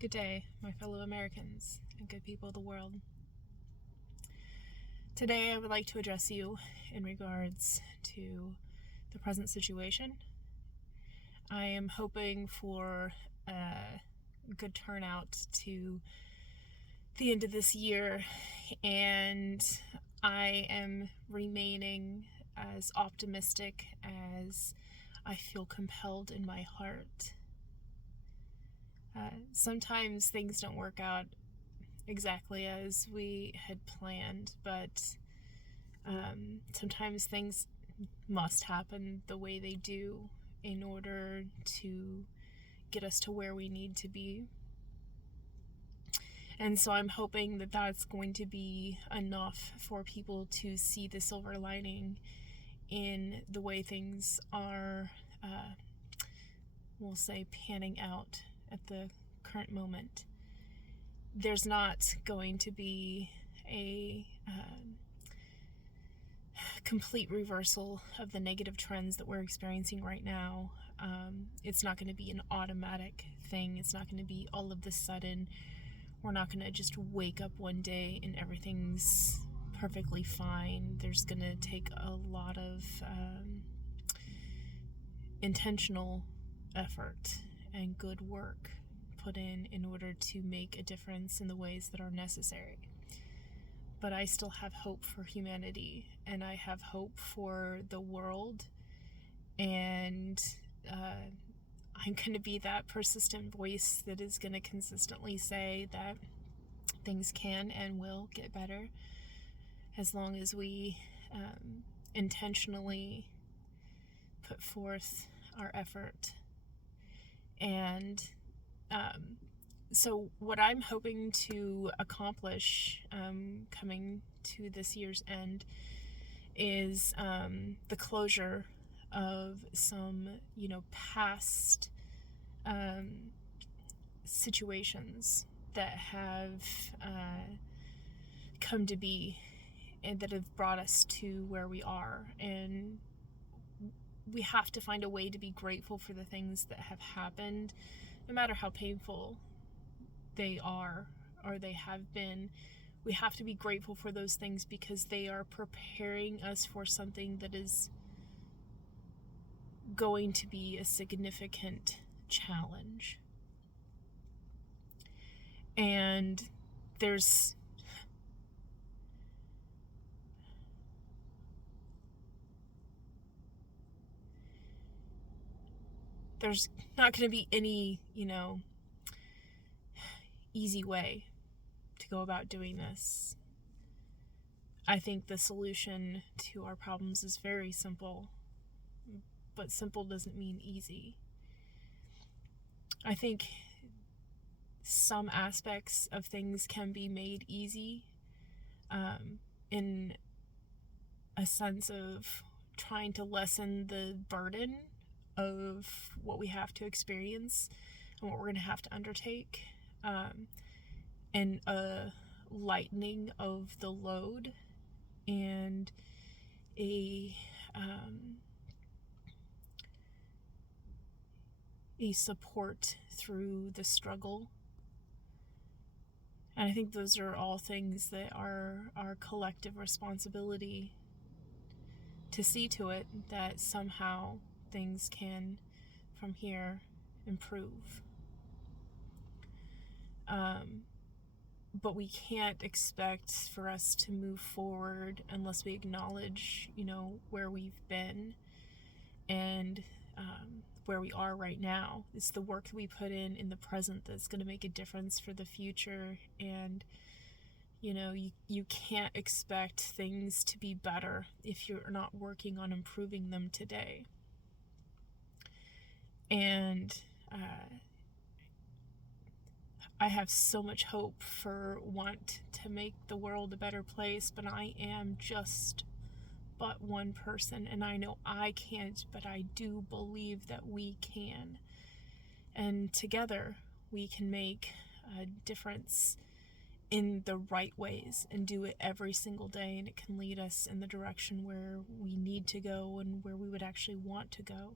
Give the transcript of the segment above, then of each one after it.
Good day, my fellow Americans and good people of the world. Today, I would like to address you in regards to the present situation. I am hoping for a good turnout to the end of this year, and I am remaining as optimistic as I feel compelled in my heart. Sometimes things don't work out exactly as we had planned, but sometimes things must happen the way they do in order to get us to where we need to be. And so I'm hoping that that's going to be enough for people to see the silver lining in the way things are, we'll say, panning out at the current moment. There's not going to be a complete reversal of the negative trends that we're experiencing right now. It's not going to be an automatic thing. It's not going to be all of a sudden. We're not going to just wake up one day and everything's perfectly fine. There's going to take a lot of intentional effort and good work put in order to make a difference in the ways that are necessary. But I still have hope for humanity, and I have hope for the world, and I'm going to be that persistent voice that is going to consistently say that things can and will get better as long as we intentionally put forth our effort. And so what I'm hoping to accomplish coming to this year's end is the closure of some, past situations that have come to be and that have brought us to where we are. And we have to find a way to be grateful for the things that have happened, no matter how painful they are or they have been. We have to be grateful for those things because they are preparing us for something that is going to be a significant challenge. And there's not going to be any, easy way to go about doing this. I think the solution to our problems is very simple, but simple doesn't mean easy. I think some aspects of things can be made easy in a sense of trying to lessen the burden of what we have to experience and what we're going to have to undertake, and a lightening of the load and a support through the struggle. And I think those are all things that are our collective responsibility to see to it that somehow things can, from here, improve. But we can't expect for us to move forward unless we acknowledge, where we've been and where we are right now. It's the work that we put in the present that's going to make a difference for the future. And you can't expect things to be better if you're not working on improving them today. And I have so much hope for want to make the world a better place, but I am just but one person, and I know I can't, but I do believe that we can. And together we can make a difference in the right ways and do it every single day, and it can lead us in the direction where we need to go and where we would actually want to go.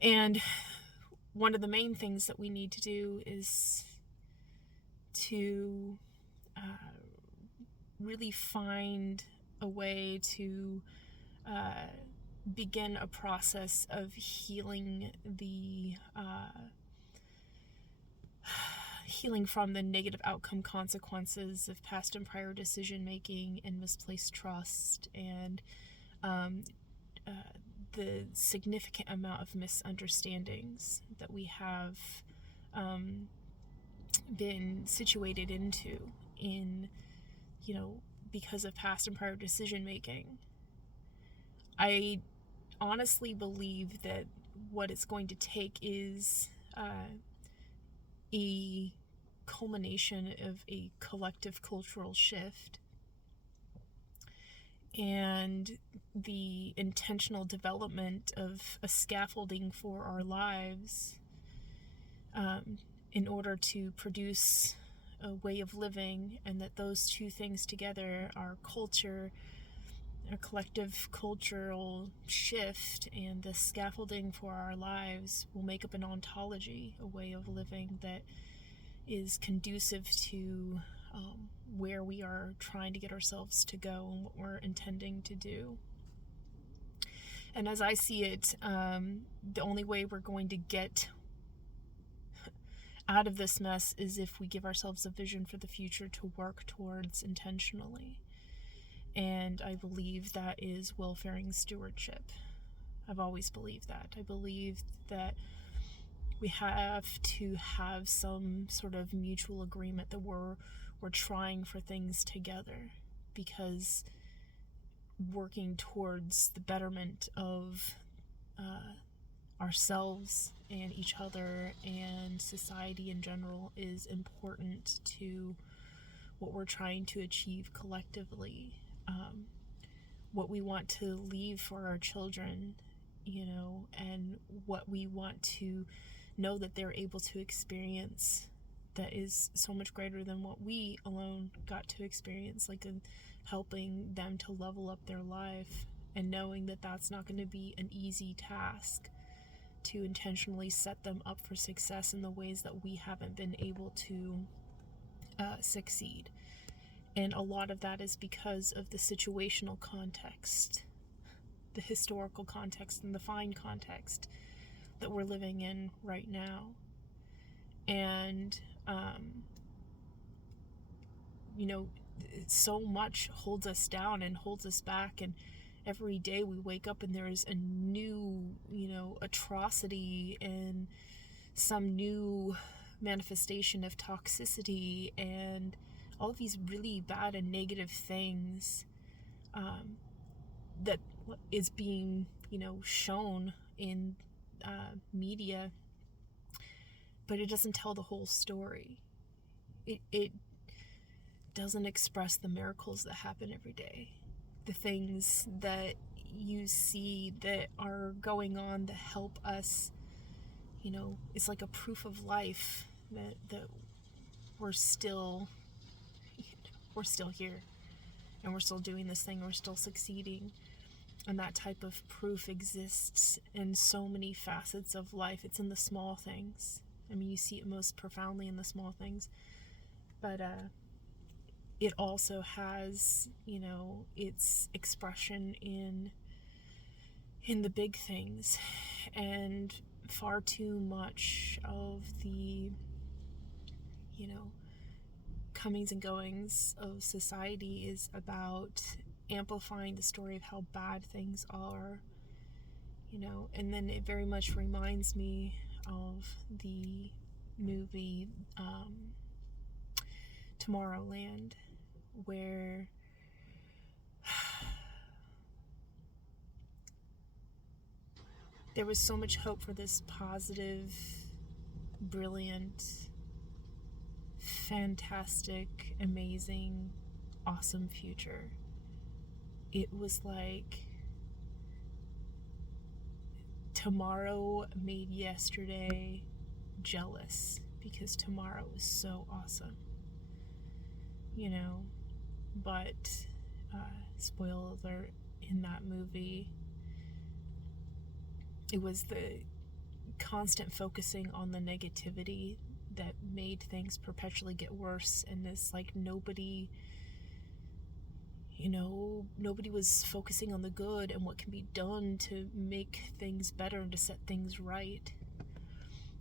And one of the main things that we need to do is to really find a way to begin a process of healing healing from the negative outcome consequences of past and prior decision making and misplaced trust, and the significant amount of misunderstandings that we have been situated into because of past and prior decision making. I honestly believe that what it's going to take is a culmination of a collective cultural shift and the intentional development of a scaffolding for our lives in order to produce a way of living, and that those two things together, our culture, our collective cultural shift, and the scaffolding for our lives, will make up an ontology, a way of living that is conducive to where we are trying to get ourselves to go and what we're intending to do. And as I see it, the only way we're going to get out of this mess is if we give ourselves a vision for the future to work towards intentionally. And I believe that is welfaring stewardship. I've always believed that. I believe that we have to have some sort of mutual agreement that we're trying for things together, because working towards the betterment of ourselves and each other and society in general is important to what we're trying to achieve collectively. What we want to leave for our children, and what we want to know that they're able to experience that is so much greater than what we alone got to experience, like helping them to level up their life, and knowing that that's not going to be an easy task to intentionally set them up for success in the ways that we haven't been able to succeed. And a lot of that is because of the situational context, the historical context, and the fine context that we're living in right now. And so much holds us down and holds us back, and every day we wake up and there's a new atrocity and some new manifestation of toxicity and all of these really bad and negative things that is being shown in media, but it doesn't tell the whole story. It doesn't express the miracles that happen every day, the things that you see that are going on that help us. It's like a proof of life that we're still here, and we're still doing this thing, we're still succeeding. And that type of proof exists in so many facets of life. It's in the small things. I mean, you see it most profoundly in the small things, but it also has its expression in the big things. And far too much of the comings and goings of society is about amplifying the story of how bad things are, and then it very much reminds me of the movie Tomorrowland, where there was so much hope for this positive, brilliant, fantastic, amazing, awesome future. It was like tomorrow made yesterday jealous, because tomorrow was so awesome, but spoiler alert, in that movie, it was the constant focusing on the negativity that made things perpetually get worse. And it's like nobody was focusing on the good and what can be done to make things better and to set things right.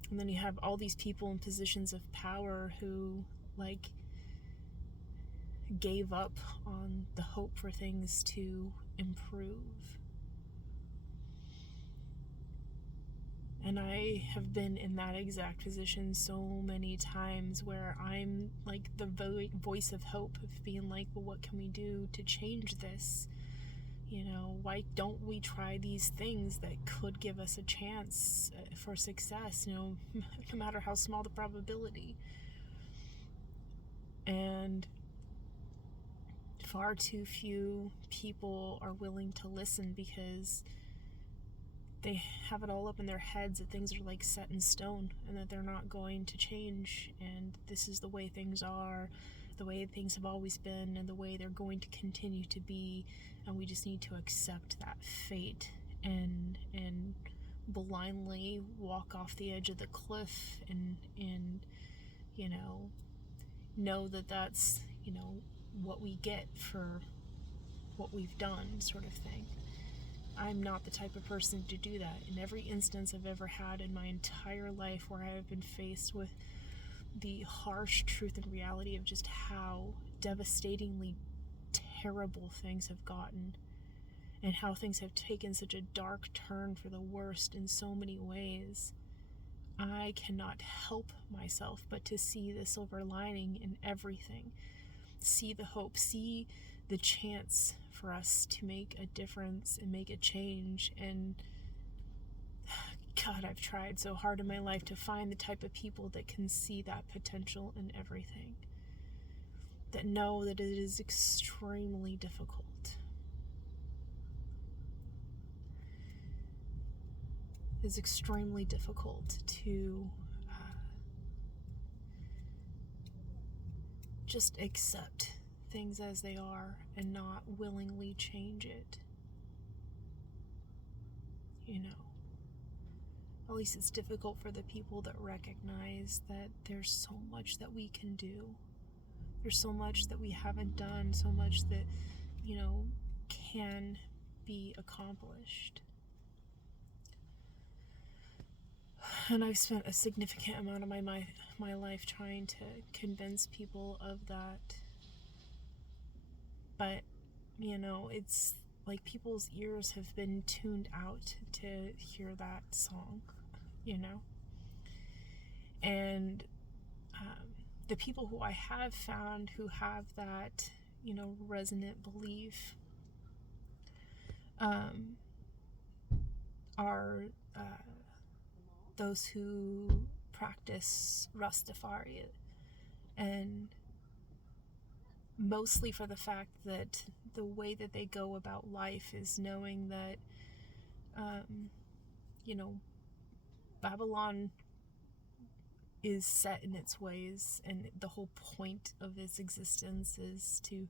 And then you have all these people in positions of power who gave up on the hope for things to improve. And I have been in that exact position so many times where I'm like the voice of hope, of being like, well, what can we do to change this? Why don't we try these things that could give us a chance for success, no matter how small the probability? And far too few people are willing to listen because they have it all up in their heads that things are like set in stone and that they're not going to change, and this is the way things are, the way things have always been, and the way they're going to continue to be, and we just need to accept that fate and blindly walk off the edge of the cliff and know that that's what we get for what we've done, sort of thing. I'm not the type of person to do that. In every instance I've ever had in my entire life where I have been faced with the harsh truth and reality of just how devastatingly terrible things have gotten, and how things have taken such a dark turn for the worst in so many ways, I cannot help myself but to see the silver lining in everything. See the hope, see the chance for us to make a difference and make a change. And God, I've tried so hard in my life to find the type of people that can see that potential in everything, that know that it is extremely difficult. It's extremely difficult to just accept things as they are and not willingly change it. At least it's difficult for the people that recognize that there's so much that we can do. There's so much that we haven't done, so much that, can be accomplished. And I've spent a significant amount of my life trying to convince people of that. But, it's like people's ears have been tuned out to hear that song, And the people who I have found who have that, resonant belief are those who practice Rastafari, and mostly for the fact that the way that they go about life is knowing that Babylon is set in its ways, and the whole point of its existence is to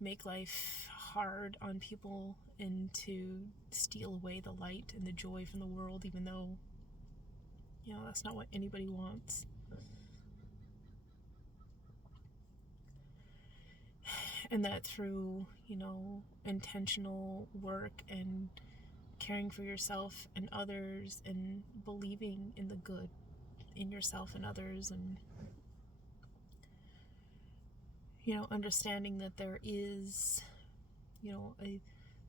make life hard on people and to steal away the light and the joy from the world, even though that's not what anybody wants. And that through intentional work and caring for yourself and others and believing in the good in yourself and others, and understanding that there is a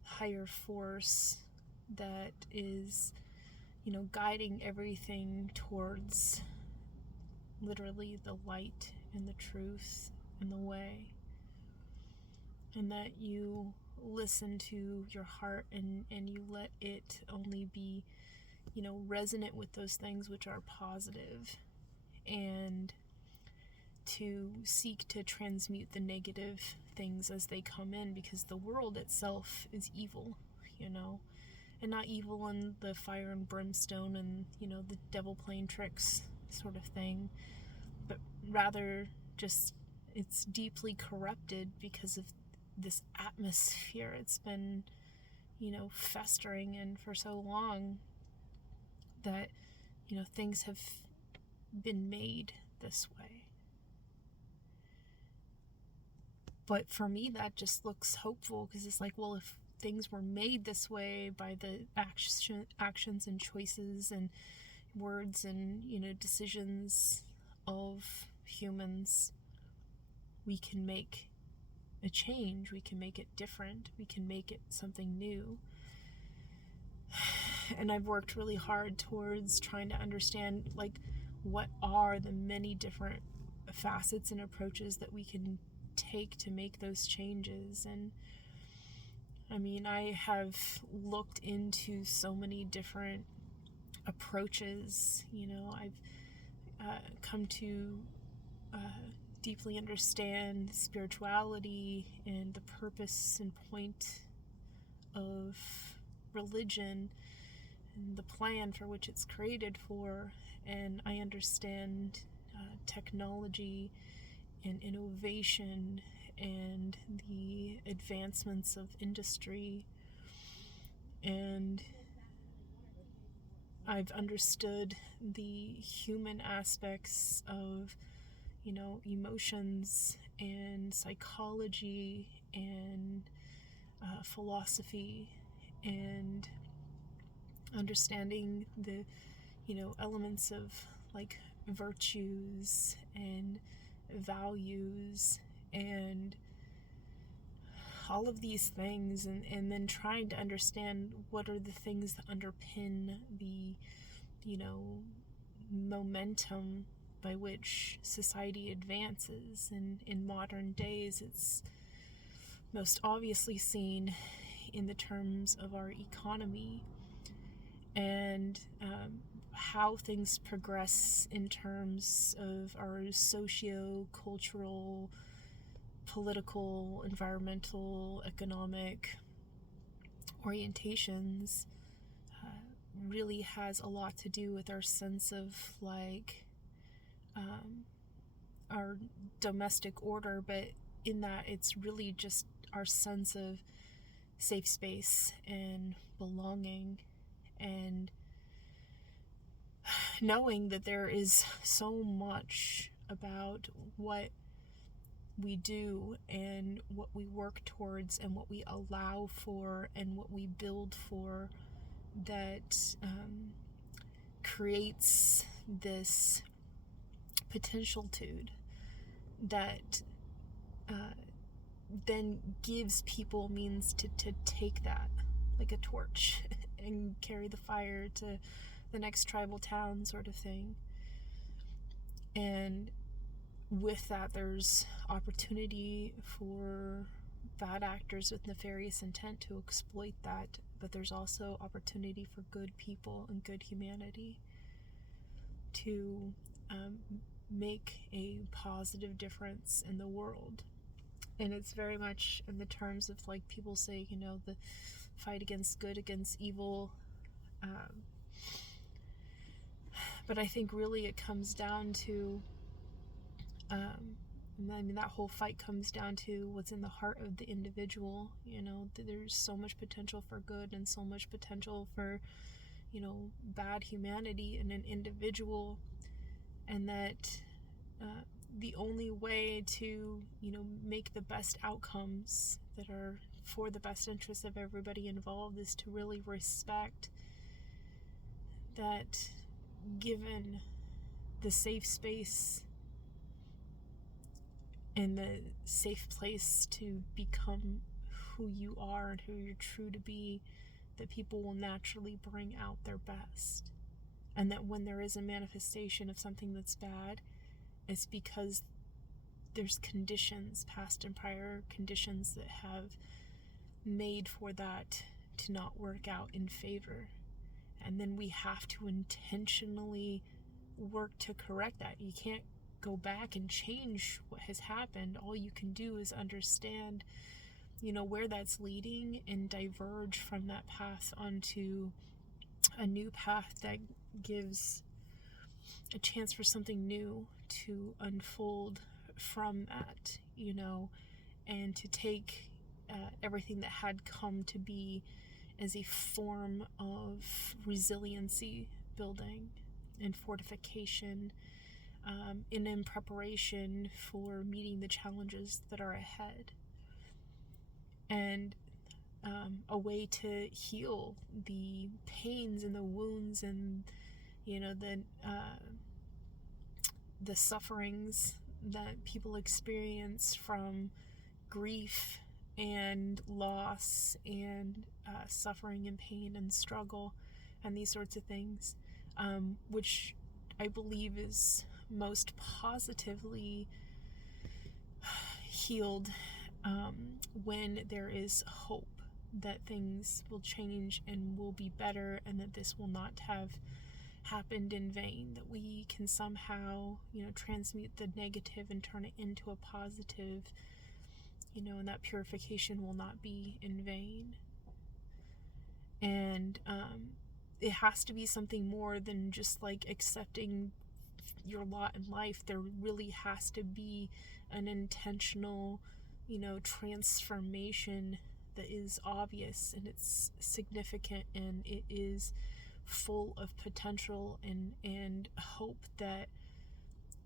higher force that is guiding everything towards literally the light and the truth and the way, and that you listen to your heart and you let it only be resonant with those things which are positive, and to seek to transmute the negative things as they come in, because the world itself is evil, and not evil in the fire and brimstone and the devil playing tricks sort of thing, but rather just it's deeply corrupted because of this atmosphere it's been festering in for so long, that things have been made this way. But for me, that just looks hopeful, because it's like, well, if things were made this way by the actions and choices and words and, decisions of humans, we can make a change, we can make it different, we can make it something new. And I've worked really hard towards trying to understand, like, what are the many different facets and approaches that we can take to make those changes. And I mean, I have looked into so many different approaches. I've come to deeply understand spirituality and the purpose and point of religion and the plan for which it's created for. And I understand technology and innovation and the advancements of industry. And I've understood the human aspects of, emotions and psychology and philosophy, and understanding the, elements of, like, virtues and values and all of these things, and then trying to understand what are the things that underpin the, momentum by which society advances. And in modern days, it's most obviously seen in the terms of our economy and how things progress in terms of our socio-cultural, political, environmental, economic orientations. Really has a lot to do with our sense of, like, our domestic order, but in that it's really just our sense of safe space and belonging, and knowing that there is so much about what we do and what we work towards and what we allow for and what we build for that creates this potentialitude that then gives people means to take that like a torch and carry the fire to the next tribal town, sort of thing. And with that, there's opportunity for bad actors with nefarious intent to exploit that, but there's also opportunity for good people and good humanity to make a positive difference in the world. And it's very much in the terms of, like, people say, the fight against good against evil. But I think really it comes down to, that whole fight comes down to what's in the heart of the individual. There's so much potential for good and so much potential for, bad humanity in an individual, and that the only way to, make the best outcomes that are for the best interest of everybody involved is to really respect that, given the safe space and the safe place to become who you are and who you're true to be, that people will naturally bring out their best. And that when there is a manifestation of something that's bad, it's because there's conditions, past and prior conditions, that have made for that to not work out in favor. And then we have to intentionally work to correct that. You can't go back and change what has happened. All you can do is understand, where that's leading, and diverge from that path onto a new path that gives a chance for something new to unfold from that, and to take everything that had come to be as a form of resiliency building. and fortification, and in preparation for meeting the challenges that are ahead. And a way to heal the pains and the wounds and, the sufferings that people experience from grief and loss and suffering and pain and struggle and these sorts of things, which I believe is most positively healed when there is hope that things will change and will be better, and that this will not have happened in vain, that we can somehow, transmute the negative and turn it into a positive, and that purification will not be in vain. And it has to be something more than just like accepting your lot in life. There really has to be an intentional, transformation that is obvious, and it's significant, and it is full of potential and hope that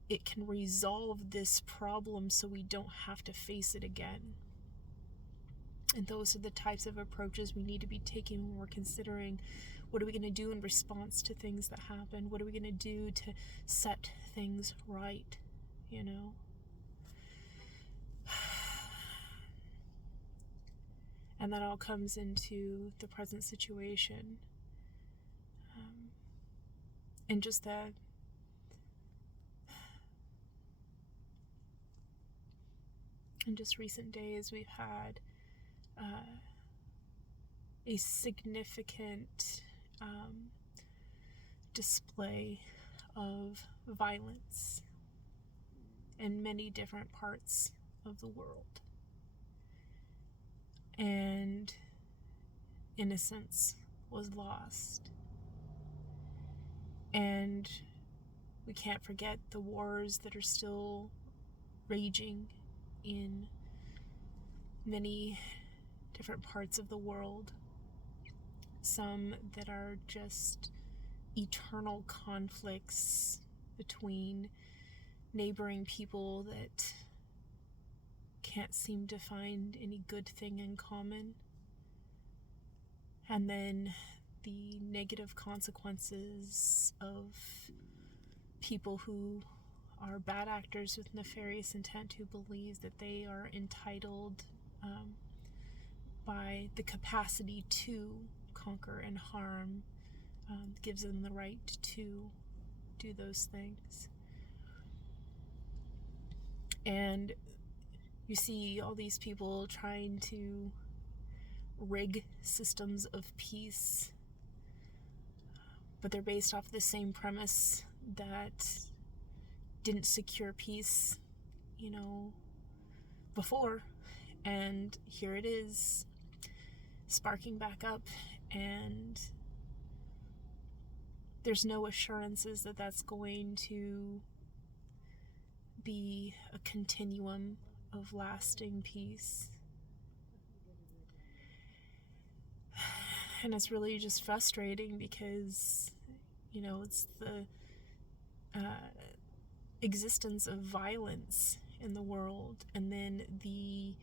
it can resolve this problem so we don't have to face it again. And those are the types of approaches we need to be taking when we're considering what are we going to do in response to things that happen? What are we going to do to set things right, And that all comes into the present situation. And just that in just recent days, we've had a significant display of violence in many different parts of the world. And innocence was lost. And we can't forget the wars that are still raging in many different parts of the world. Some that are just eternal conflicts between neighboring people that can't seem to find any good thing in common. And then the negative consequences of people who are bad actors with nefarious intent, who believe that they are entitled by the capacity to conquer and harm, gives them the right to do those things. And you see all these people trying to rig systems of peace, but they're based off the same premise that didn't secure peace, before. And here it is, sparking back up, and there's no assurances that that's going to be a continuum of lasting peace. And it's really just frustrating because, it's the existence of violence in the world, and then the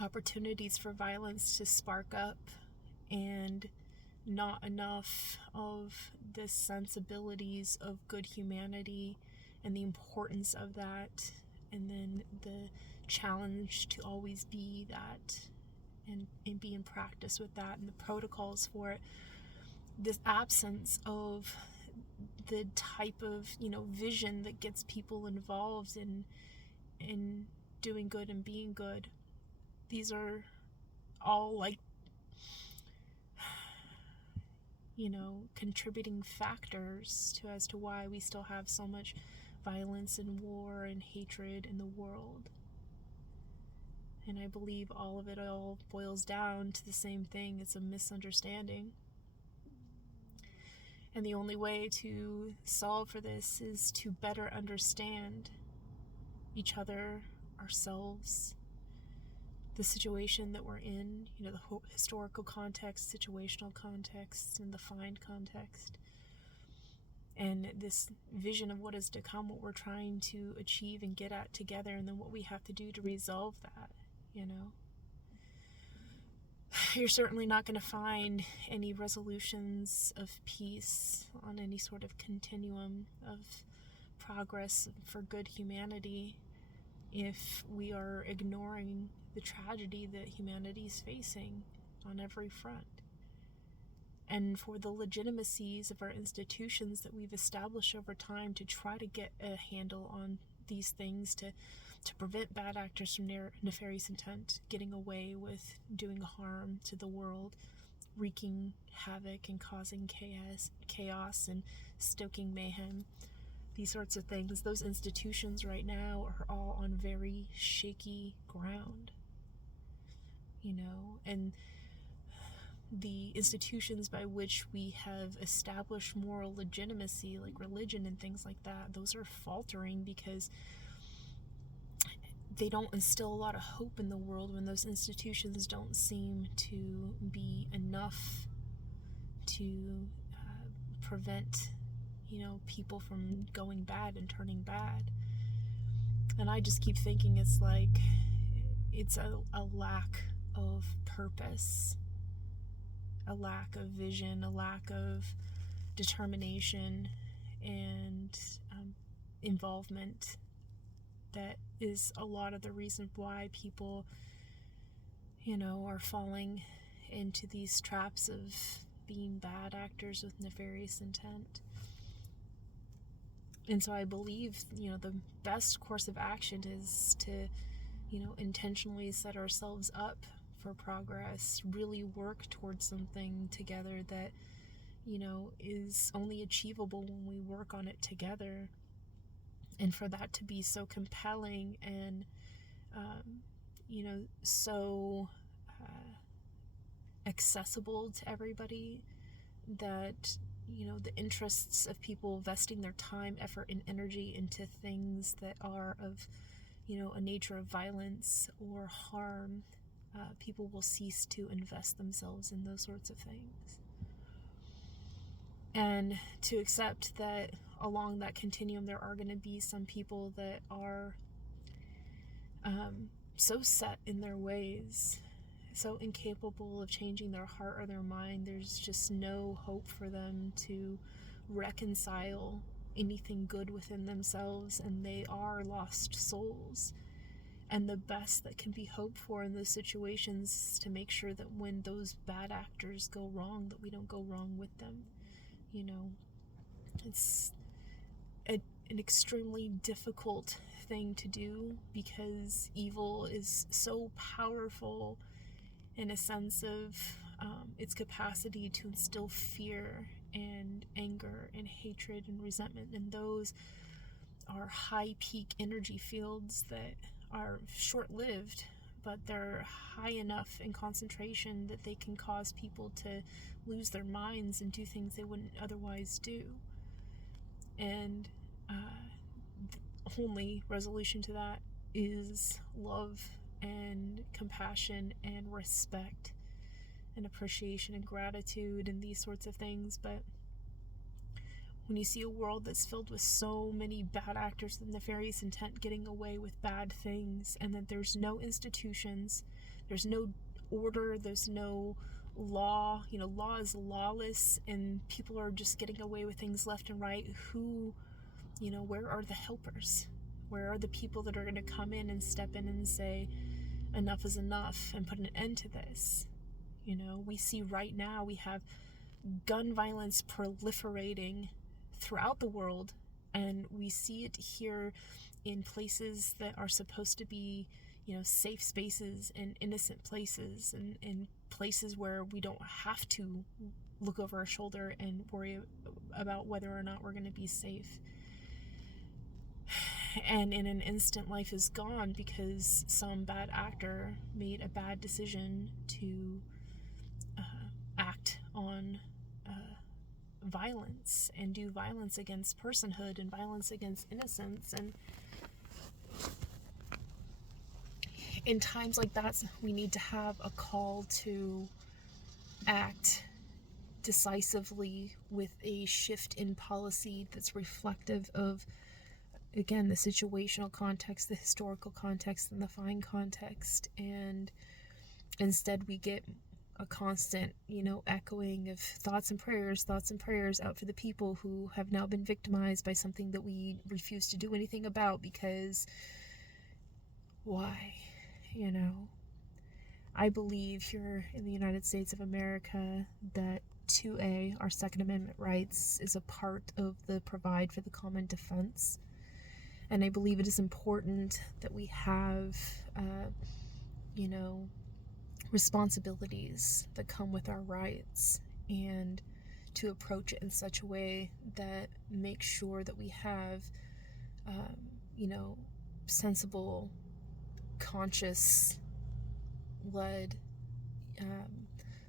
opportunities for violence to spark up, and not enough of the sensibilities of good humanity and the importance of that, and then the challenge to always be that and be in practice with that, and the protocols for it. This absence of the type of vision that gets people involved in doing good and being good. These are all contributing factors as to why we still have so much violence and war and hatred in the world. And I believe all of it all boils down to the same thing. It's a misunderstanding. And the only way to solve for this is to better understand each other, ourselves, the situation that we're in, the historical context, situational context, and the find context. and this vision of what is to come, what we're trying to achieve and get at together, and then what we have to do to resolve that, you know. You're certainly not going to find any resolutions of peace on any sort of continuum of progress for good humanity if we are ignoring the tragedy that humanity is facing on every front. And for the legitimacies of our institutions that we've established over time to try to get a handle on these things, to prevent bad actors from nefarious intent getting away with doing harm to the world, wreaking havoc and causing chaos and stoking mayhem, these sorts of things, those institutions right now are all on very shaky ground, you know. And the institutions by which we have established moral legitimacy, like religion and things like that, those are faltering because they don't instill a lot of hope in the world when those institutions don't seem to be enough to prevent, you know, people from going bad and turning bad. And I just keep thinking it's like it's a lack of purpose, a lack of vision, a lack of determination and involvement that is a lot of the reason why people, you know, are falling into these traps of being bad actors with nefarious intent. And so I believe, you know, the best course of action is to, you know, intentionally set ourselves up for progress, really work towards something together that, you know, is only achievable when we work on it together. And for that to be so compelling and, you know, so accessible to everybody that, you know, the interests of people vesting their time, effort, and energy into things that are of, you know, a nature of violence or harm, people will cease to invest themselves in those sorts of things. And to accept that along that continuum there are going to be some people that are so set in their ways, so incapable of changing their heart or their mind, there's just no hope for them to reconcile anything good within themselves, and they are lost souls. And the best that can be hoped for in those situations is to make sure that when those bad actors go wrong, that we don't go wrong with them. You know, it's an extremely difficult thing to do because evil is so powerful in a sense of its capacity to instill fear and anger and hatred and resentment, and those are high peak energy fields that are short-lived, but they're high enough in concentration that they can cause people to lose their minds and do things they wouldn't otherwise do. And the only resolution to that is love and compassion and respect and appreciation and gratitude and these sorts of things. But when you see a world that's filled with so many bad actors with nefarious intent getting away with bad things, and that there's no institutions, there's no order, there's no law, you know, law is lawless, and people are just getting away with things left and right, who, you know, where are the helpers? Where are the people that are going to come in and step in and say, enough is enough, and put an end to this? You know, we see right now, we have gun violence proliferating throughout the world, and we see it here in places that are supposed to be, you know, safe spaces and innocent places, and places where we don't have to look over our shoulder and worry about whether or not we're going to be safe. And in an instant, life is gone because some bad actor made a bad decision to act on violence and do violence against personhood and violence against innocence. And in times like that, we need to have a call to act decisively with a shift in policy that's reflective of, again, the situational context, the historical context, and the fine context. And instead we get a constant, echoing of thoughts and prayers out for the people who have now been victimized by something that we refuse to do anything about, because why? I believe here in the United States of America that 2A, our Second Amendment rights, is a part of the provide for the common defense. And I believe it is important that we have, responsibilities that come with our rights, and to approach it in such a way that makes sure that we have, sensible, conscious-led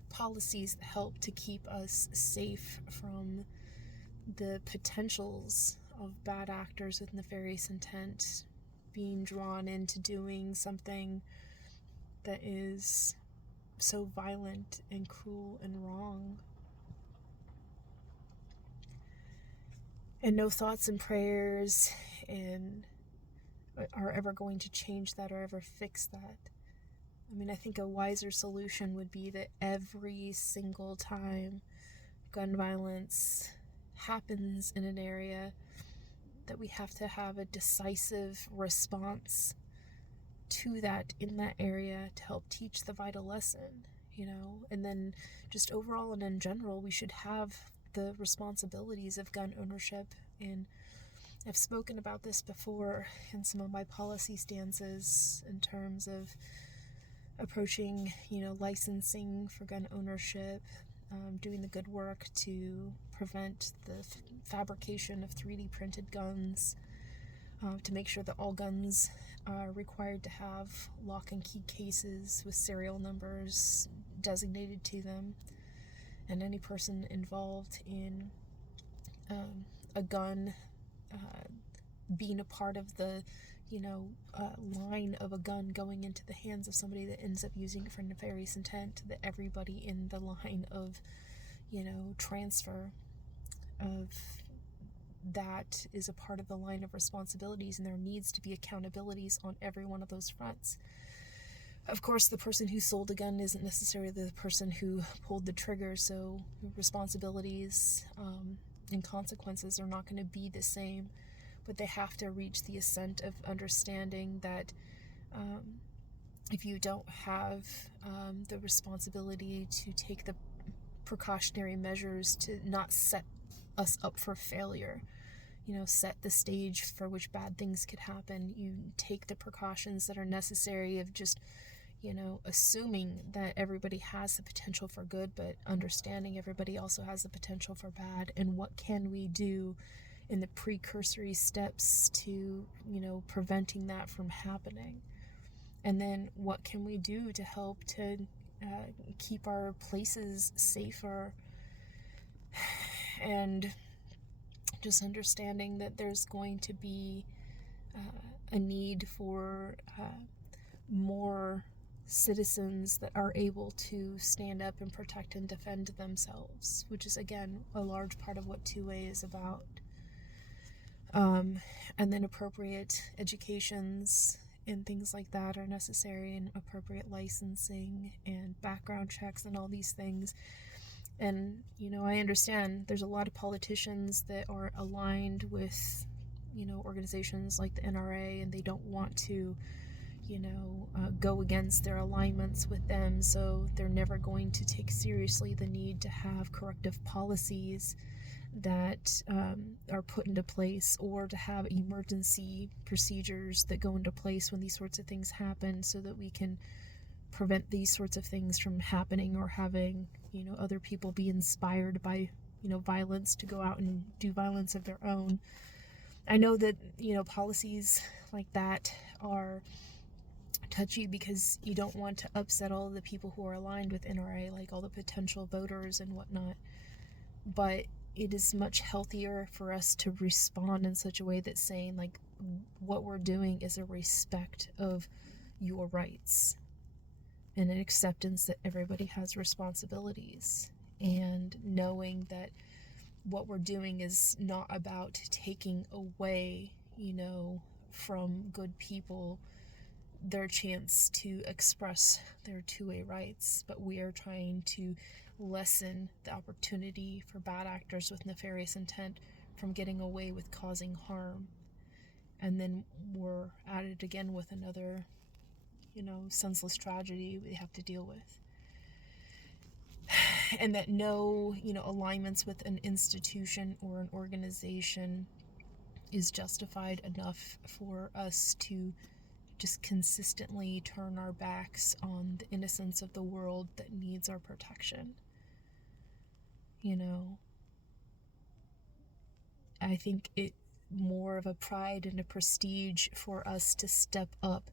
policies that help to keep us safe from the potentials of bad actors with nefarious intent being drawn into doing something that is so violent and cruel and wrong. And no thoughts and prayers are ever going to change that or ever fix that. I think a wiser solution would be that every single time gun violence happens in an area, that we have to have a decisive response to that in that area to help teach the vital lesson, and then just overall and in general, we should have the responsibilities of gun ownership. And I've spoken about this before in some of my policy stances in terms of approaching, licensing for gun ownership, doing the good work to prevent the fabrication of 3D printed guns, to make sure that all guns are required to have lock and key cases with serial numbers designated to them, and any person involved in a gun being a part of the line of a gun going into the hands of somebody that ends up using it for nefarious intent, that everybody in the line of transfer of that is a part of the line of responsibilities, and there needs to be accountabilities on every one of those fronts. Of course, the person who sold a gun isn't necessarily the person who pulled the trigger, so responsibilities and consequences are not going to be the same, but they have to reach the ascent of understanding that if you don't have the responsibility to take the precautionary measures to not set us up for failure, set the stage for which bad things could happen, you take the precautions that are necessary of just, assuming that everybody has the potential for good, but understanding everybody also has the potential for bad, and what can we do in the precursory steps to, preventing that from happening. And then what can we do to help to keep our places safer, and just understanding that there's going to be a need for more citizens that are able to stand up and protect and defend themselves, which is, again, a large part of what 2A is about. And then appropriate educations and things like that are necessary, and appropriate licensing and background checks and all these things. And, I understand there's a lot of politicians that are aligned with, organizations like the NRA, and they don't want to, go against their alignments with them, so they're never going to take seriously the need to have corrective policies that are put into place, or to have emergency procedures that go into place when these sorts of things happen, so that we can prevent these sorts of things from happening, or having, other people be inspired by, violence to go out and do violence of their own. I know that, policies like that are touchy because you don't want to upset all of the people who are aligned with NRA, like all the potential voters and whatnot. But it is much healthier for us to respond in such a way that's saying, like, what we're doing is a respect of your rights and an acceptance that everybody has responsibilities. and knowing that what we're doing is not about taking away, from good people their chance to express their two-way rights, but we are trying to lessen the opportunity for bad actors with nefarious intent from getting away with causing harm. And then we're at it again with another, senseless tragedy we have to deal with. And that no, alignments with an institution or an organization is justified enough for us to just consistently turn our backs on the innocence of the world that needs our protection. I think it more of a pride and a prestige for us to step up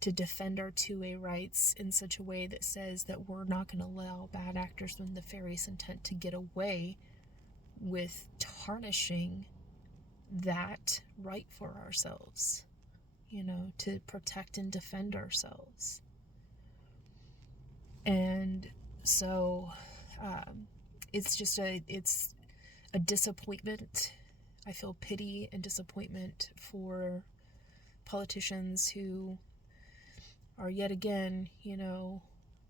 to defend our two-way rights in such a way that says that we're not going to allow bad actors with nefarious intent to get away with tarnishing that right for ourselves, to protect and defend ourselves. And so it's a disappointment. I feel pity and disappointment for politicians who are yet again,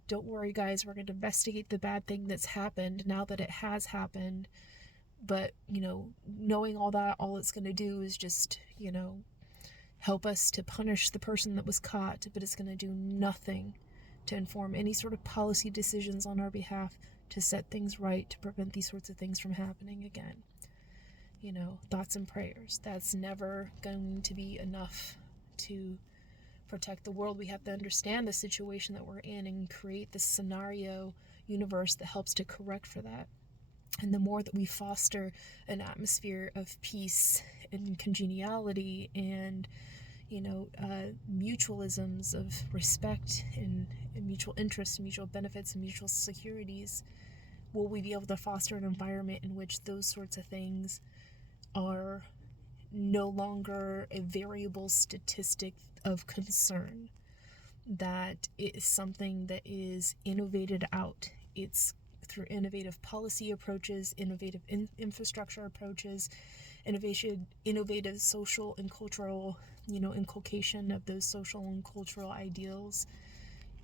don't worry guys, we're going to investigate the bad thing that's happened now that it has happened. But, knowing all that, all it's going to do is just, help us to punish the person that was caught, but it's going to do nothing to inform any sort of policy decisions on our behalf to set things right, to prevent these sorts of things from happening again. Thoughts and prayers. That's never going to be enough to protect the world. We have to understand the situation that we're in and create this scenario universe that helps to correct for that. And the more that we foster an atmosphere of peace and congeniality and, mutualisms of respect and mutual interests, and mutual benefits, and mutual securities, will we be able to foster an environment in which those sorts of things are no longer a variable statistic of concern, that it is something that is innovated out. It's through innovative policy approaches, innovative infrastructure approaches, innovative social and cultural, inculcation of those social and cultural ideals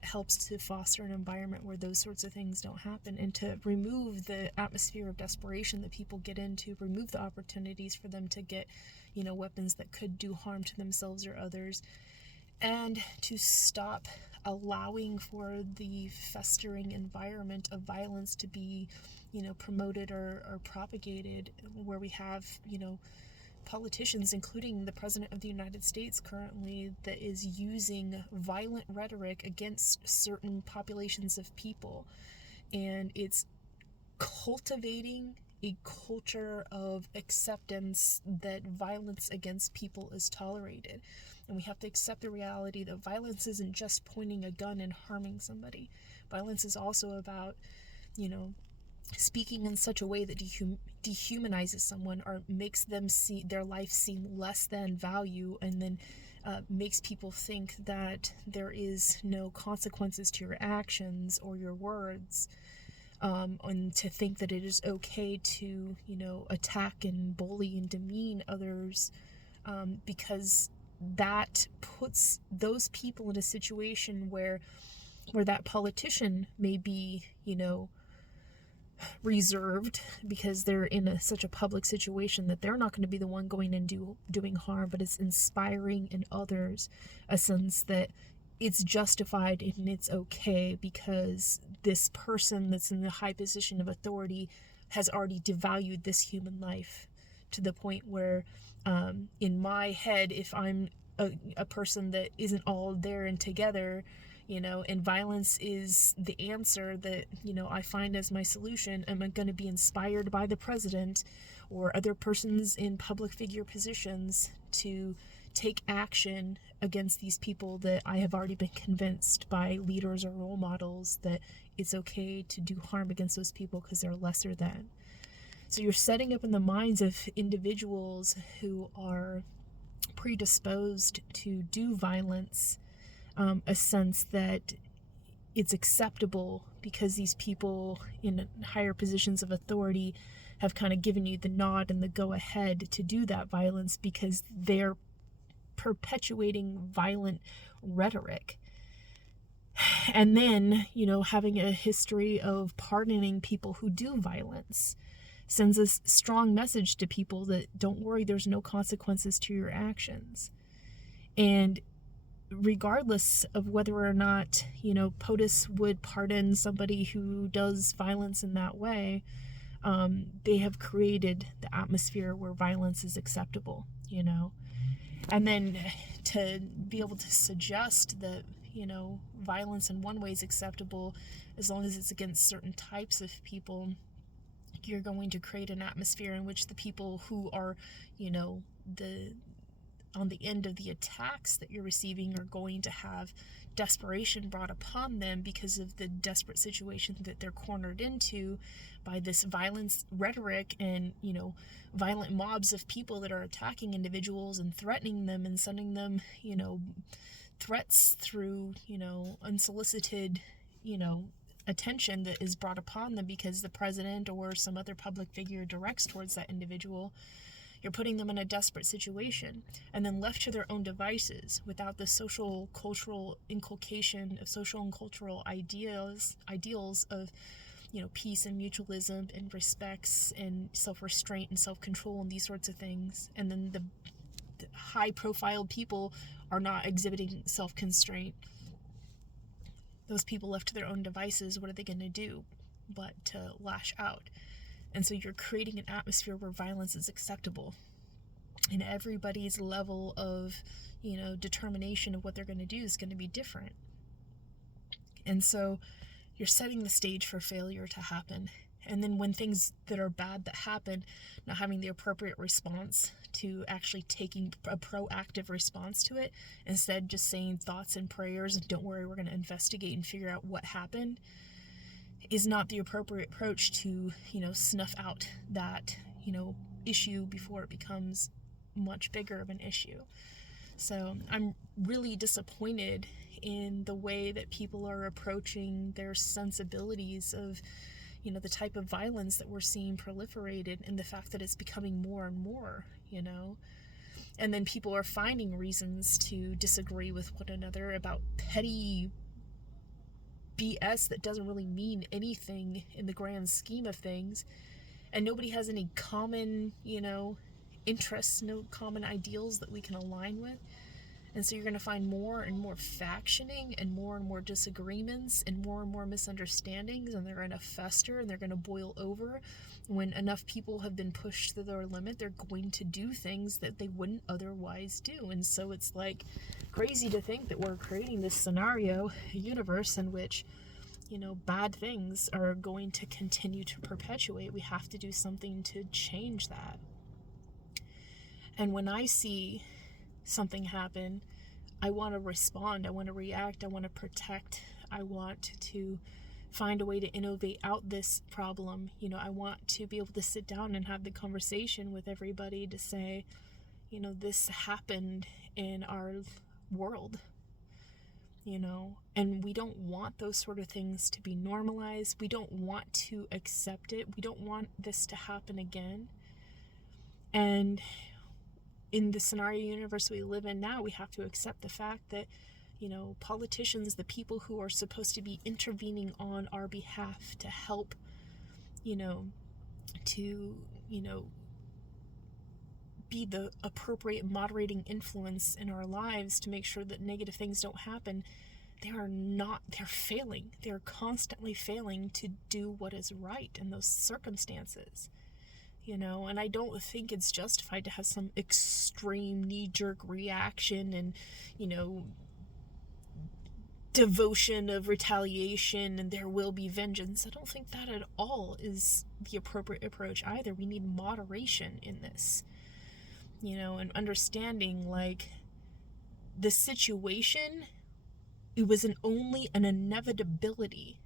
helps to foster an environment where those sorts of things don't happen, and to remove the atmosphere of desperation that people get into, remove the opportunities for them to get, weapons that could do harm to themselves or others, and to stop allowing for the festering environment of violence to be, promoted or propagated, where we have, politicians, including the President of the United States currently, that is using violent rhetoric against certain populations of people. And it's cultivating a culture of acceptance that violence against people is tolerated. And we have to accept the reality that violence isn't just pointing a gun and harming somebody. Violence is also about, speaking in such a way that dehumanizes someone or makes them see their life seem less than value, and then makes people think that there is no consequences to your actions or your words, and to think that it is okay to, attack and bully and demean others, because that puts those people in a situation where that politician may be, reserved because they're in such a public situation that they're not going to be the one going and doing harm, but it's inspiring in others a sense that it's justified and it's okay because this person that's in the high position of authority has already devalued this human life to the point where, in my head, if I'm a person that isn't all there and together, and violence is the answer that, I find as my solution, am I going to be inspired by the president or other persons in public figure positions to take action against these people that I have already been convinced by leaders or role models that it's okay to do harm against those people because they're lesser than. So you're setting up in the minds of individuals who are predisposed to do violence, a sense that it's acceptable because these people in higher positions of authority have kind of given you the nod and the go ahead to do that violence, because they're perpetuating violent rhetoric. And then, having a history of pardoning people who do violence sends a strong message to people that don't worry, there's no consequences to your actions. And regardless of whether or not, POTUS would pardon somebody who does violence in that way, they have created the atmosphere where violence is acceptable, And then to be able to suggest that, violence in one way is acceptable as long as it's against certain types of people, you're going to create an atmosphere in which the people who are, on the end of the attacks that you're receiving are going to have desperation brought upon them because of the desperate situation that they're cornered into by this violence rhetoric and, violent mobs of people that are attacking individuals and threatening them and sending them, threats through, unsolicited, attention that is brought upon them because the president or some other public figure directs towards that individual. You're putting them in a desperate situation, and then left to their own devices without the social cultural inculcation of social and cultural ideals of, peace and mutualism and respects and self-restraint and self-control and these sorts of things. And then the high-profile people are not exhibiting self-constraint. Those people left to their own devices, what are they going to do but to lash out? And so you're creating an atmosphere where violence is acceptable. And everybody's level of, determination of what they're going to do is going to be different. And so you're setting the stage for failure to happen. And then when things that are bad that happen, not having the appropriate response to actually taking a proactive response to it, instead just saying thoughts and prayers and don't worry, we're going to investigate and figure out what happened, is not the appropriate approach to, snuff out that, issue before it becomes much bigger of an issue. So I'm really disappointed in the way that people are approaching their sensibilities of, the type of violence that we're seeing proliferated and the fact that it's becoming more and more, And then people are finding reasons to disagree with one another about petty BS that doesn't really mean anything in the grand scheme of things, and nobody has any common, interests, no common ideals that we can align with. And so you're going to find more and more factioning and more disagreements and more misunderstandings, and they're going to fester and they're going to boil over. When enough people have been pushed to their limit, they're going to do things that they wouldn't otherwise do. And so it's like crazy to think that we're creating this scenario, a universe in which, bad things are going to continue to perpetuate. We have to do something to change that. And when I see something happen, I want to respond, I want to react, I want to protect, I want to find a way to innovate out this problem. I want to be able to sit down and have the conversation with everybody to say, this happened in our world, and we don't want those sort of things to be normalized. We don't want to accept it. We don't want this to happen again. And in the scenario universe we live in now, we have to accept the fact that, politicians, the people who are supposed to be intervening on our behalf to help, be the appropriate moderating influence in our lives to make sure that negative things don't happen, they're failing. They're constantly failing to do what is right in those circumstances. And I don't think it's justified to have some extreme knee-jerk reaction and, devotion of retaliation and there will be vengeance. I don't think that at all is the appropriate approach either. We need moderation in this, and understanding, like, the situation, it was only an inevitability.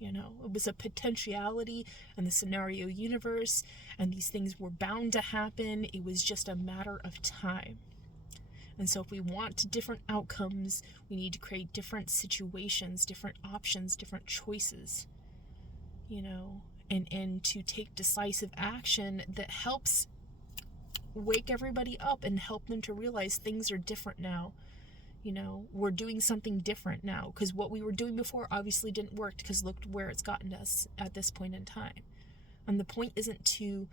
It was a potentiality in the scenario universe, and these things were bound to happen. It was just a matter of time. And so if we want different outcomes, we need to create different situations, different options, different choices. and to take decisive action that helps wake everybody up and help them to realize things are different now. We're doing something different now, because what we were doing before obviously didn't work, because look where it's gotten us at this point in time. And the point isn't to,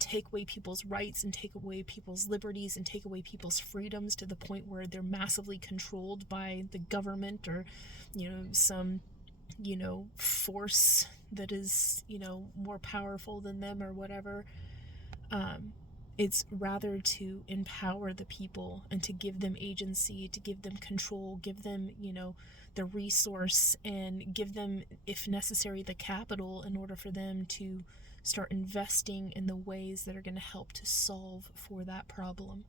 take away people's rights and take away people's liberties and take away people's freedoms to the point where they're massively controlled by the government or, some, force that is, more powerful than them or whatever. It's rather to empower the people and to give them agency, to give them control, give them, the resource, and give them, if necessary, the capital in order for them to start investing in the ways that are going to help to solve for that problem,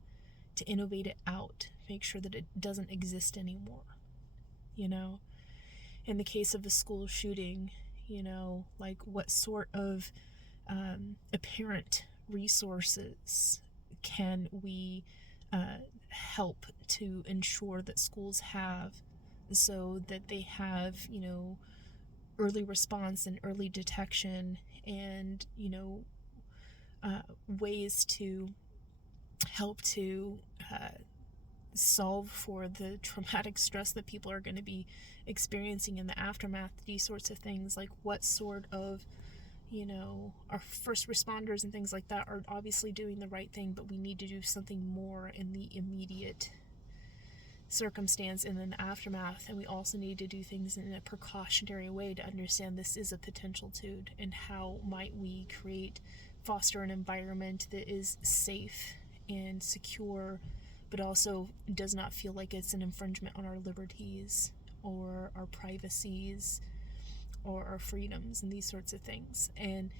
to innovate it out, make sure that it doesn't exist anymore. In the case of a school shooting, like what sort of apparent resources can we help to ensure that schools have, so that they have, early response and early detection and, ways to help to solve for the traumatic stress that people are going to be experiencing in the aftermath, these sorts of things. Like what sort of, our first responders and things like that are obviously doing the right thing, but we need to do something more in the immediate circumstance and in the aftermath. And we also need to do things in a precautionary way to understand this is a potential tude, and how might we foster an environment that is safe and secure, but also does not feel like it's an infringement on our liberties or our privacies or our freedoms and these sorts of things, and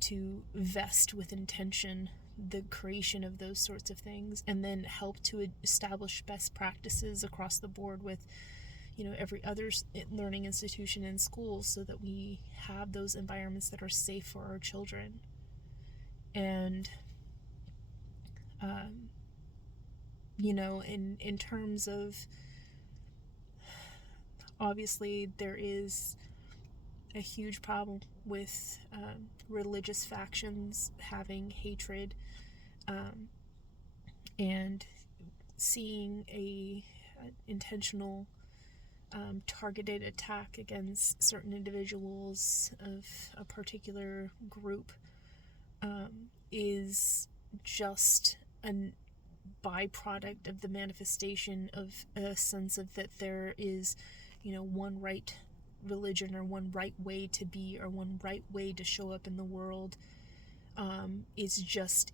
to vest with intention the creation of those sorts of things, and then help to establish best practices across the board with, every other learning institution in schools, so that we have those environments that are safe for our children. And, in terms of, obviously there is a huge problem with religious factions having hatred, and seeing a intentional targeted attack against certain individuals of a particular group is just a byproduct of the manifestation of a sense of that there is, one right religion or one right way to be or one right way to show up in the world. It's just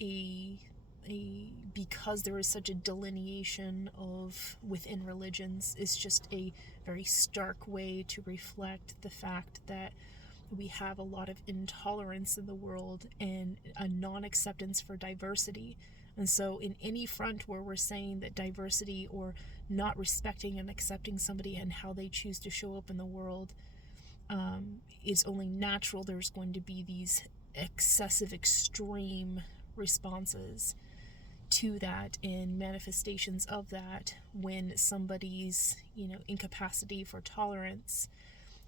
because there is such a delineation of within religions, it's just a very stark way to reflect the fact that we have a lot of intolerance in the world and a non-acceptance for diversity. And so in any front where we're saying that diversity or not respecting and accepting somebody and how they choose to show up in the world is only natural, there's going to be these excessive, extreme responses to that and manifestations of that when somebody's, incapacity for tolerance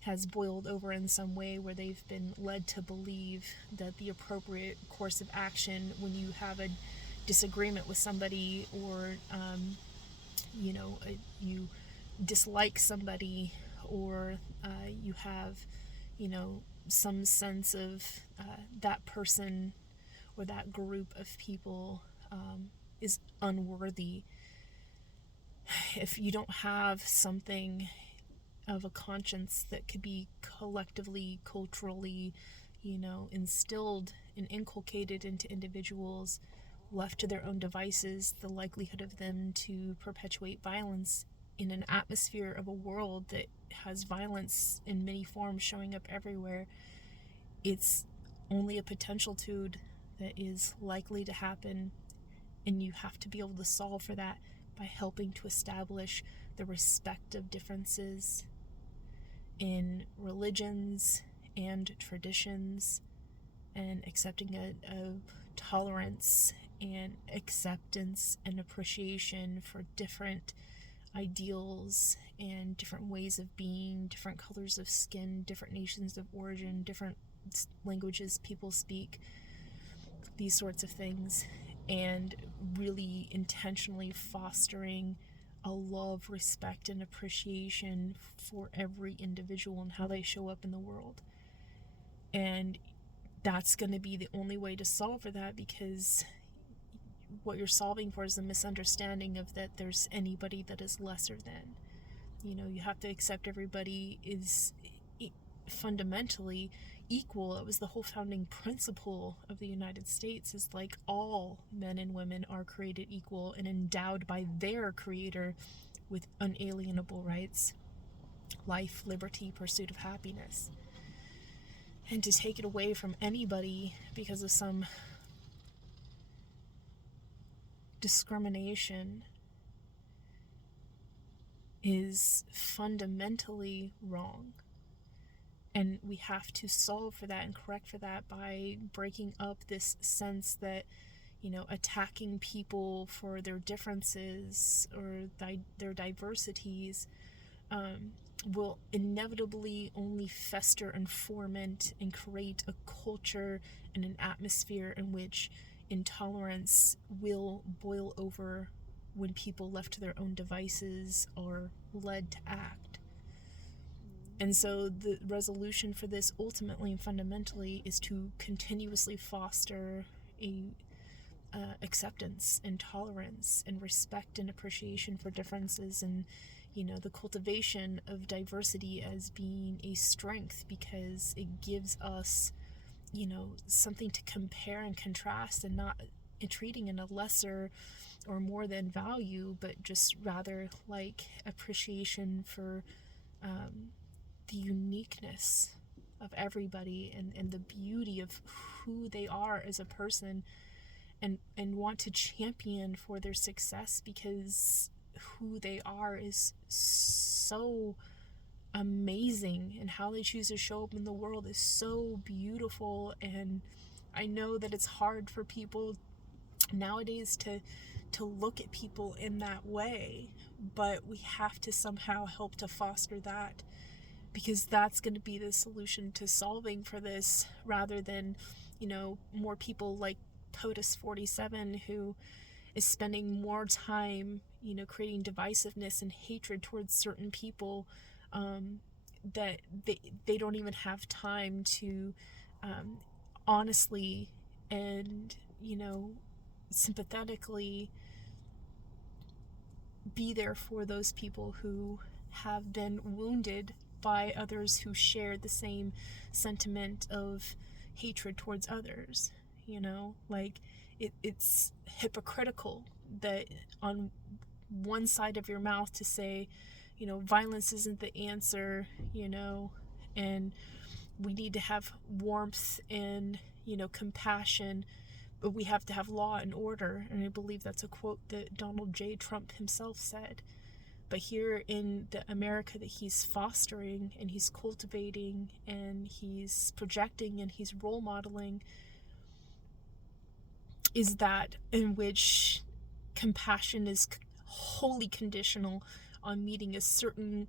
has boiled over in some way where they've been led to believe that the appropriate course of action when you have a disagreement with somebody or, you dislike somebody or you have, some sense of that person or that group of people is unworthy. If you don't have something of a conscience that could be collectively, culturally, instilled and inculcated into individuals, left to their own devices, the likelihood of them to perpetuate violence in an atmosphere of a world that has violence in many forms showing up everywhere, it's only a potential tude that is likely to happen, and you have to be able to solve for that by helping to establish the respect of differences in religions and traditions, and accepting a tolerance and acceptance and appreciation for different ideals and different ways of being, different colors of skin, different nations of origin, different languages people speak, these sorts of things, and really intentionally fostering a love, respect, and appreciation for every individual and how they show up in the world. And that's going to be the only way to solve for that, because what you're solving for is a misunderstanding of that there's anybody that is lesser than. You have to accept everybody is fundamentally equal. It was the whole founding principle of the United States, is like all men and women are created equal and endowed by their creator with unalienable rights, life, liberty, pursuit of happiness. And to take it away from anybody because of some discrimination is fundamentally wrong. And we have to solve for that and correct for that by breaking up this sense that, attacking people for their differences or their diversities will inevitably only fester and ferment and create a culture and an atmosphere in which intolerance will boil over when people left to their own devices are led to act. And so the resolution for this ultimately and fundamentally is to continuously foster a acceptance and tolerance and respect and appreciation for differences, and the cultivation of diversity as being a strength, because it gives us something to compare and contrast, and not treating in a lesser or more than value, but just rather like appreciation for the uniqueness of everybody and the beauty of who they are as a person, and want to champion for their success, because who they are is so amazing, and how they choose to show up in the world is so beautiful. And I know that it's hard for people nowadays to look at people in that way, but we have to somehow help to foster that, because that's going to be the solution to solving for this, rather than more people like POTUS 47, who is spending more time creating divisiveness and hatred towards certain people, that they don't even have time to honestly and sympathetically be there for those people who have been wounded by others who share the same sentiment of hatred towards others. It's hypocritical that on one side of your mouth to say, violence isn't the answer, and we need to have warmth and, compassion, but we have to have law and order. And I believe that's a quote that Donald J. Trump himself said. But here in the America that he's fostering and he's cultivating and he's projecting and he's role modeling is that in which compassion is wholly conditional on meeting a certain,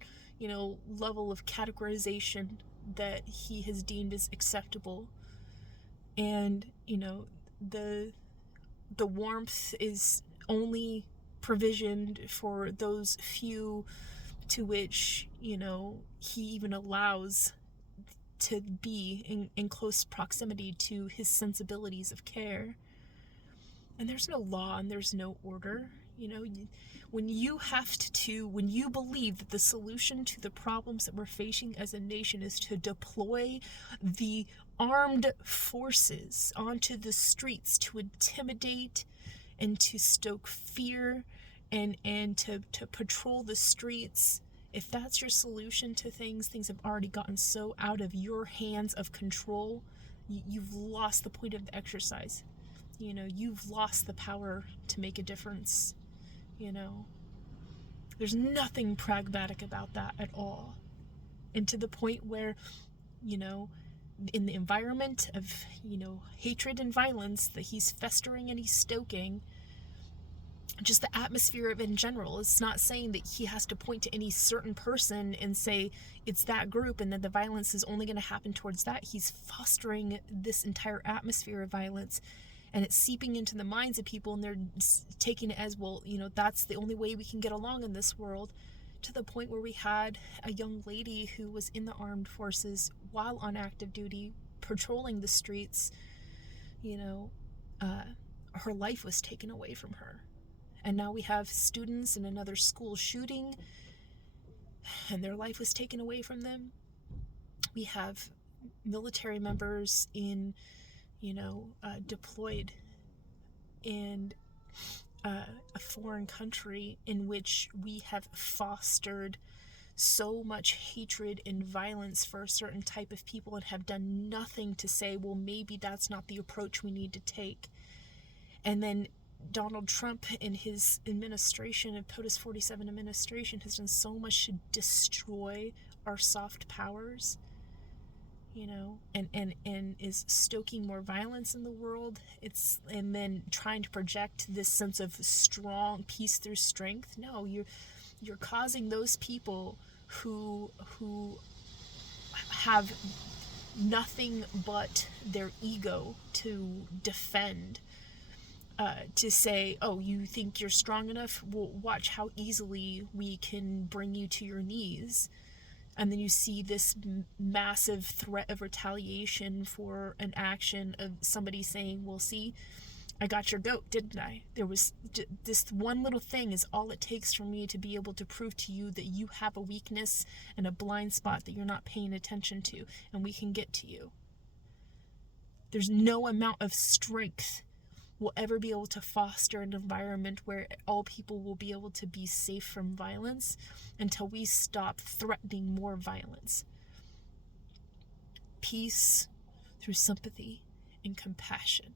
level of categorization that he has deemed as acceptable. And, the warmth is only provisioned for those few to which, he even allows to be in close proximity to his sensibilities of care. And there's no law and there's no order. When you believe that the solution to the problems that we're facing as a nation is to deploy the armed forces onto the streets to intimidate and to stoke fear and to patrol the streets, if that's your solution to things have already gotten so out of your hands of control, you've lost the point of the exercise. You've lost the power to make a difference. There's nothing pragmatic about that at all. And to the point where, in the environment of, hatred and violence that he's festering and he's stoking, just the atmosphere of it in general. It's not saying that he has to point to any certain person and say it's that group and that the violence is only going to happen towards that. He's fostering this entire atmosphere of violence, and it's seeping into the minds of people, and they're taking it as, well, that's the only way we can get along in this world, to the point where we had a young lady who was in the armed forces while on active duty, patrolling the streets. Her life was taken away from her. And now we have students in another school shooting, and their life was taken away from them. We have military members deployed in a foreign country in which we have fostered so much hatred and violence for a certain type of people and have done nothing to say, well, maybe that's not the approach we need to take. And then Donald Trump in his administration, of POTUS 47 administration, has done so much to destroy our soft powers, and is stoking more violence in the world. And then trying to project this sense of strong peace through strength. No, you're causing those people who have nothing but their ego to defend, to say, oh, you think you're strong enough? Well, watch how easily we can bring you to your knees. And then you see this massive threat of retaliation for an action of somebody saying, well, see, I got your goat, didn't I? There was this one little thing is all it takes for me to be able to prove to you that you have a weakness and a blind spot that you're not paying attention to, and we can get to you. There's no amount of strength will ever be able to foster an environment where all people will be able to be safe from violence until we stop threatening more violence. Peace through sympathy and compassion,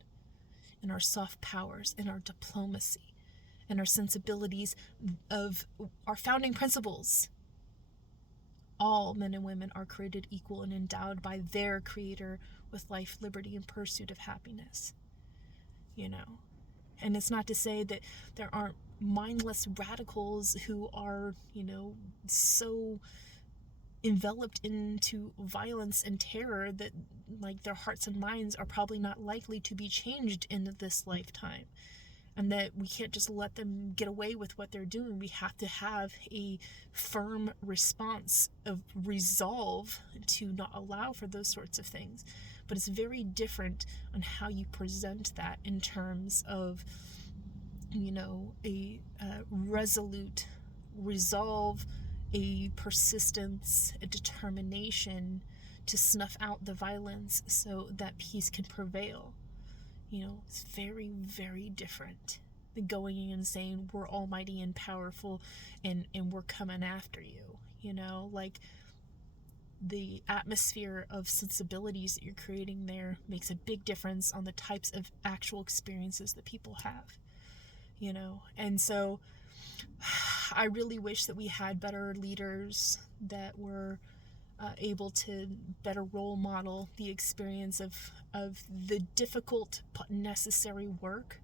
and our soft powers, and our diplomacy, and our sensibilities of our founding principles. All men and women are created equal and endowed by their Creator with life, liberty, and pursuit of happiness. And it's not to say that there aren't mindless radicals who are, so enveloped into violence and terror that, like, their hearts and minds are probably not likely to be changed in this lifetime. And that we can't just let them get away with what they're doing. We have to have a firm response of resolve to not allow for those sorts of things. But it's very different on how you present that in terms of, a resolute resolve, a persistence, a determination to snuff out the violence so that peace can prevail. It's very, very different than going in and saying we're almighty and powerful and we're coming after you. Like, the atmosphere of sensibilities that you're creating there makes a big difference on the types of actual experiences that people have. And so I really wish that we had better leaders that were able to better role model the experience of the difficult but necessary work,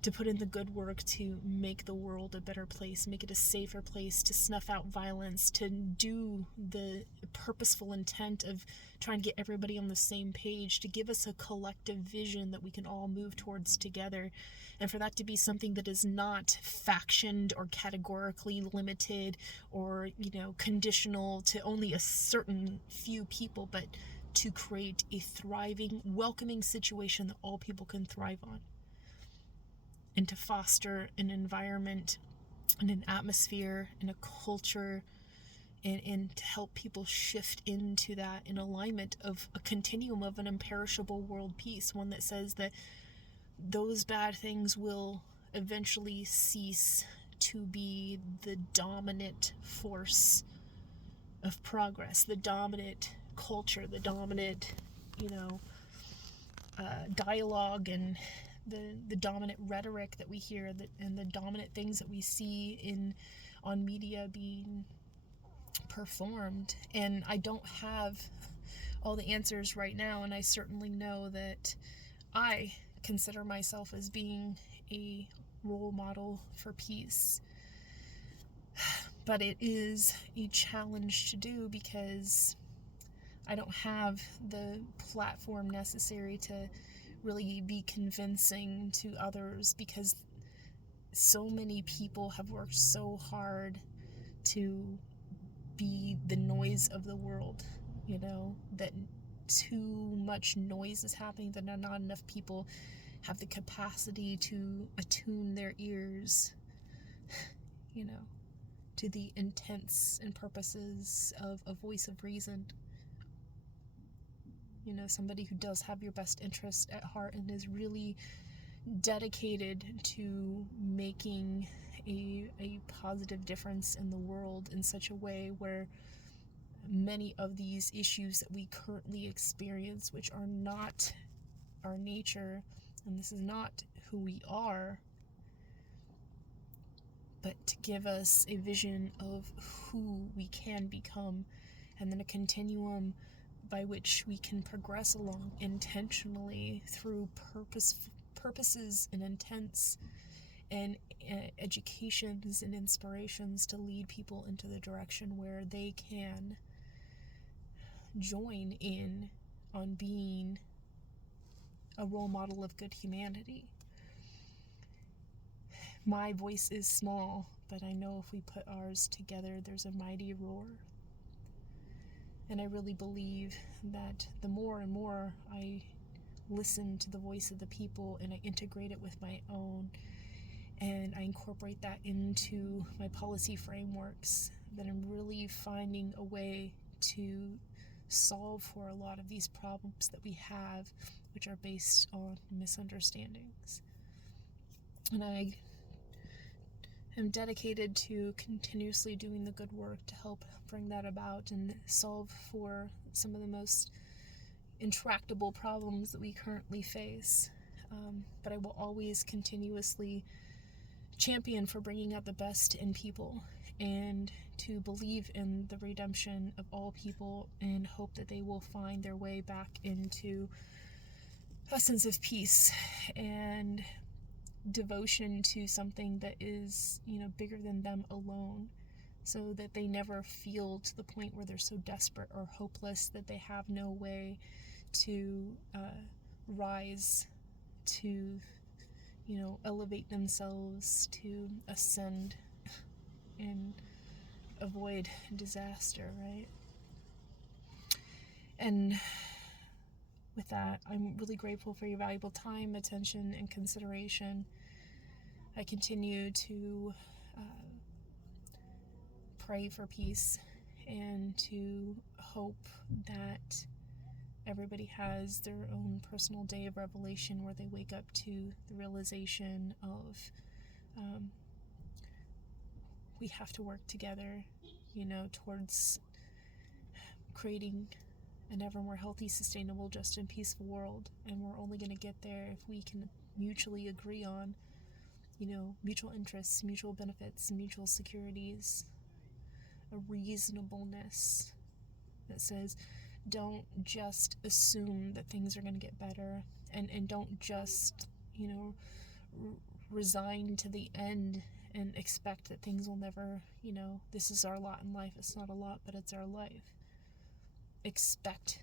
to put in the good work to make the world a better place, make it a safer place, to snuff out violence, to do the purposeful intent of trying to get everybody on the same page, to give us a collective vision that we can all move towards together, and for that to be something that is not factioned or categorically limited or, conditional to only a certain few people, but to create a thriving, welcoming situation that all people can thrive on. And to foster an environment and an atmosphere and a culture, and to help people shift into that in alignment of a continuum of an imperishable world peace, one that says that those bad things will eventually cease to be the dominant force of progress, the dominant culture, the dominant, dialogue, and the dominant rhetoric that we hear, and the dominant things that we see on media being performed. And I don't have all the answers right now, and I certainly know that I consider myself as being a role model for peace. But it is a challenge to do because I don't have the platform necessary to really be convincing to others, because so many people have worked so hard to be the noise of the world, that too much noise is happening, that not enough people have the capacity to attune their ears, to the intents and purposes of a voice of reason. Somebody who does have your best interest at heart and is really dedicated to making a positive difference in the world in such a way where many of these issues that we currently experience, which are not our nature, and this is not who we are, but to give us a vision of who we can become, and then a continuum by which we can progress along intentionally through purposes and intents and educations and inspirations to lead people into the direction where they can join in on being a role model of good humanity. My voice is small, but I know if we put ours together, there's a mighty roar. And I really believe that the more and more I listen to the voice of the people and I integrate it with my own, and I incorporate that into my policy frameworks, that I'm really finding a way to solve for a lot of these problems that we have, which are based on misunderstandings. And I am dedicated to continuously doing the good work to help bring that about and solve for some of the most intractable problems that we currently face. But I will always continuously champion for bringing out the best in people, and to believe in the redemption of all people, and hope that they will find their way back into a sense of peace and devotion to something that is, bigger than them alone, so that they never feel to the point where they're so desperate or hopeless that they have no way to rise, to elevate themselves, to ascend and avoid disaster, right? And with that, I'm really grateful for your valuable time, attention, and consideration. I continue to pray for peace and to hope that everybody has their own personal day of revelation where they wake up to the realization of we have to work together, towards creating an ever more healthy, sustainable, just, and peaceful world. And we're only going to get there if we can mutually agree on, mutual interests, mutual benefits, mutual securities, a reasonableness that says, don't just assume that things are going to get better, and don't just, resign to the end and expect that things will never, this is our lot in life. It's not a lot, but it's our life. Expect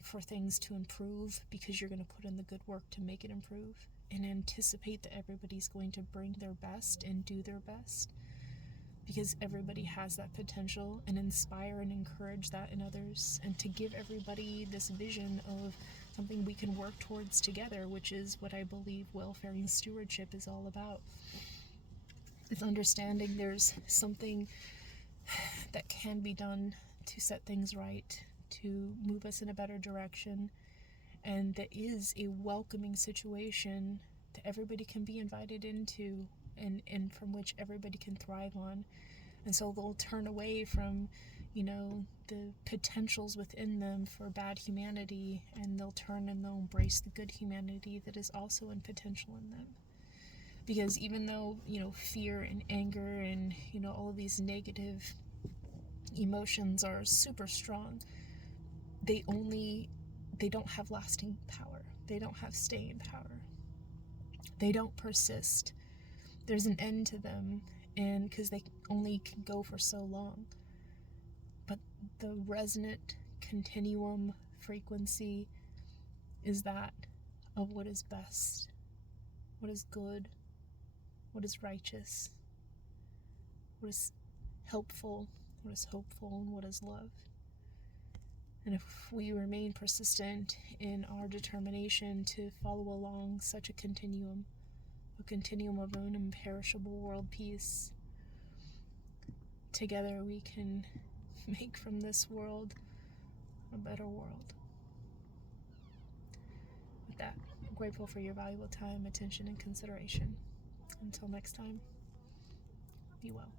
for things to improve, because you're going to put in the good work to make it improve, and anticipate that everybody's going to bring their best and do their best, because everybody has that potential, and inspire and encourage that in others, and to give everybody this vision of something we can work towards together, which is what I believe welfare and stewardship is all about. It's understanding there's something that can be done to set things right, to move us in a better direction, and that is a welcoming situation that everybody can be invited into, and from which everybody can thrive on. And so they'll turn away from, the potentials within them for bad humanity, and they'll turn and they'll embrace the good humanity that is also in potential in them. Because even though, fear and anger and, all of these negative emotions are super strong, they don't have lasting power. They don't have staying power. They don't persist. There's an end to them, and because they only can go for so long. But the resonant continuum frequency is that of what is best, what is good, what is righteous, what is helpful, what is hopeful, and what is love. And if we remain persistent in our determination to follow along such a continuum of an imperishable world peace, together we can make from this world a better world. With that, I'm grateful for your valuable time, attention, and consideration. Until next time, be well.